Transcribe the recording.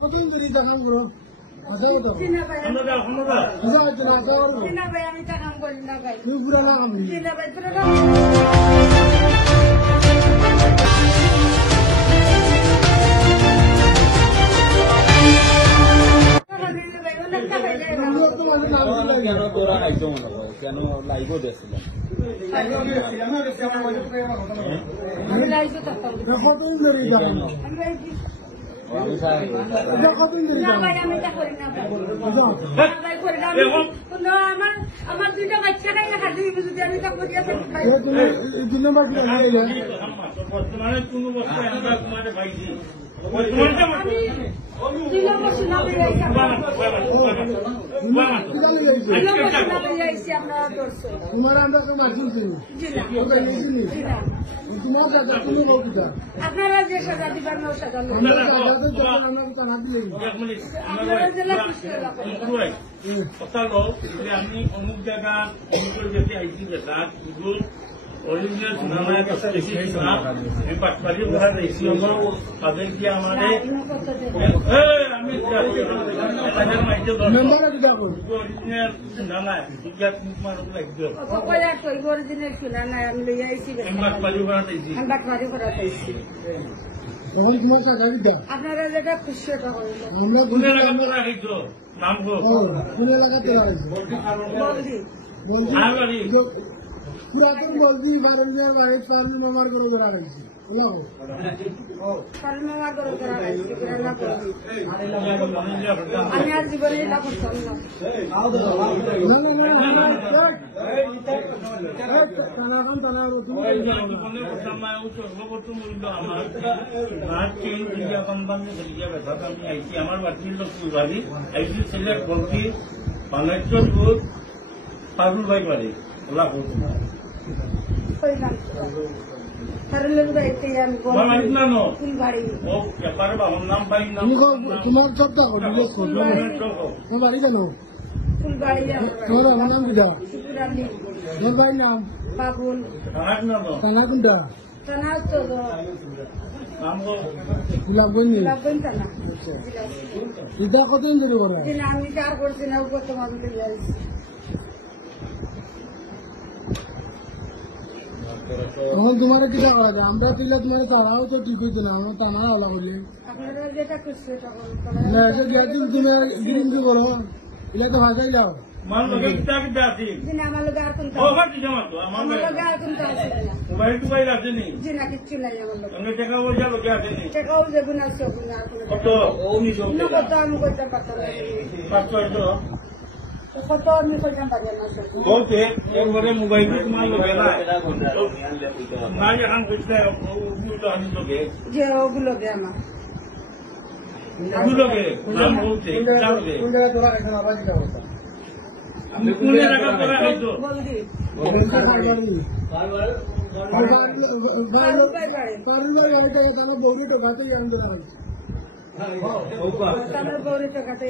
কতদিন ধরে কাম করো? আমি তা কাম করি না ভাই। তুমি পুরা না কাম ভাই পুরো কেন লাইভও দিয়েছিল আমি লাইজো থাকতাম। কতদিন ধরে কাম করো? কতদিন ধরে না কাম ভাই আমি তা করি না ভাই। না ভাই করি না আমি। না আমার দুইটা বাচ্চা নাই না হাজি যদি আমি তা করি আমি খাই। তুমি এই দুই নম্বর কি হয়ে গেল? বর্তমানে কোন বস্তু আমরা তোমাদের পাইছি আমি দিলাম মশলা বেরাইছি আমরা। কিটা লেগেছে? দিলাম মশলা বেরাইছি আমরা দর্শো। তোমার আন্দাজ কোন আসছে? জি না। ওটা নিছিনি। জি না। তোমার দাদা তুমি লোকটা। আপনারা যে সাজা দিবেন না সাজা নেই। আমরা দাদাদের যখন আমরা তো না দিলেই। এক মিনিট আপনারা জেলা খুশি হলাম। কথা লোক যে আমি অমুক জায়গা অমুকের যেতে আইসি দেখা কিন্তু অরিজিনাল সুনামায় কাছে বেশি না আমি পাটপাড়ি ভরা দেখছি তাদের কি আমাদের আমি মেম্বারে কিটা করো? অরিজিনাল সুনামায় বিজ্ঞাত মুখমার লাগবে কয়লা কই অরিজিনাল শুনা না আমি লই আইছি আমি পাটপাড়ি ভরা দেখছি আমি বাটমারি করা চাইছি। এখন তোমার কাছে দিদা। আপনারা যেটা খুশি এটা করেন। আমরা কোন এলাকা তোরা খাইছো নাম হোক কোন এলাকাতে লাগাইছি? বলদি বলছি আর বাড়ি পুরাতন বলছি বারেন্দ্রের বাড়ি ফার্মি মেম্বার করে করা গেছে। কারণ আমার করে করা চাইছি না বলদি। আমি আর জীবনে এটা করতাম না। আমার বাড়ির লোক বাড়ি আইসি ছেলে বলছি বাংলাদেশের লোক পাগল ভাই বাড়ি ওলা করতো না কারণ লোক দায়িত্বে আমি বাড়ি না নো ফুল বাড়ি ও ব্যাপারে আমার নাম পাই নাম তোমার সবটা জিজ্ঞেস করবো তোমার বাড়ি কেন? ফুল বাড়ি তোমার আমার নাম কিটা? শুকুরানি তোমার বাড়ির নাম? বাবুল আর না নো টানা কোনটা? থানা তো নাম হোক গোলাপগঞ্জ। লাগবেন থানা। এটা কতদিন ধরে করে? দিন আমি কার করছি না উপর তোমার যাইছি। তখন তোমার কিটা করা যায়? আমরা তিলে তোমার তারাও তো ঠিক হইতো না, আমরা টানা হলা বলি আপনারা যেটা খুশি এটা না এসে গিয়েছিল তুমি গ্রিন কি করো এগুলা তো ভাষাই যাও। মান লোকে কিতা কিতা আছে দিন আমার লোক আর কোনটা ও বাড়ি জমা তো আমার আমার লোক আর কোনটা আছে না। মোবাইল টুবাইল আছে নি জি না কিচ্ছু নাই আমার লোক। অন্য টাকা পয়সা লোকে আছে নি টাকাও দেবো না সব না আর কোনো কত না কত আমি কইতাম পারতাম না। 500 কত আমি কইতাম পারতাম না সব। বলতে একবারে মোবাইল তোমার লোকে না না এখন কইতে ওগুলো আমি লোকে যে ওগুলো দে আমার ওগুলোকে নাম বলতে যাওগে কোন জায়গায় তোরা এখন আবার কিটা করতা? আমি কোন এলাকা করে খাইছো বলদি বৌরি টোকাতে আন্দোলন তাদের গৌরী টাকাতে